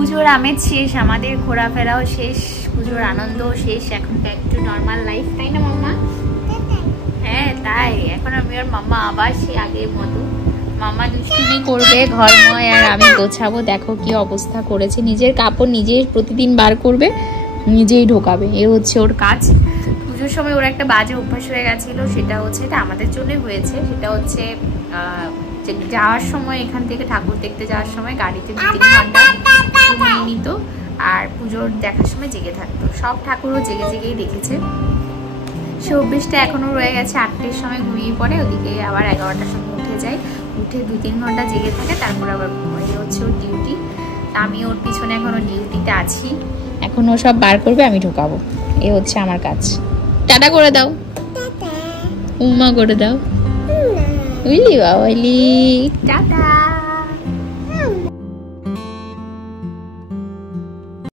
পুজোর আমেজ শেষ, আমাদের ঘোরাফেরাও শেষ, পুজোর আনন্দ শেষ, এখন একটু নর্মাল লাইফ, তাই না মাম্মা? হ্যাঁ তাই, এখন আমি আর মাম্মা আবার সে আগের মতো। মাম্মা দুষ্টুমি করবে ঘরময় আর আমি গোছাবো। দেখো কি অবস্থা করেছে, নিজের কাপড় নিজে প্রতিদিন বার করবে, নিজেই ঢোকাবে, এ হচ্ছে ওর কাজ। পুজোর সময় ওর একটা বাজে অভ্যাস হয়ে গেছিলো, সেটা হচ্ছে, এটা আমাদের জন্যই হয়েছে, সেটা হচ্ছে যাওয়ার সময় এখান থেকে ঠাকুর দেখতে যাওয়ার সময় গাড়িতে 2-3 ঘন্টা ঘুমিয়ে নিত আর পুজোর দেখার সময় জেগে থাকতো। সব ঠাকুরও জেগে জেগেই দেখেছে। সে অভ্যেসটা এখনও রয়ে গেছে, 8টার সময় ঘুমিয়ে পড়ে, ওদিকে আবার 11টার সময় উঠে যায়, উঠে 2-3 ঘন্টা জেগে থাকে, তারপর আবার এই হচ্ছে ওর ডিউটি। আমি ওর পিছনে এখনও ডিউটিতে আছি, এখন ও সব বার করবে, আমি ঢোকাবো, এ হচ্ছে আমার কাজ। টাটা করে দাও, উম্মা করে দাও, উইলি বাবালি, টাটা।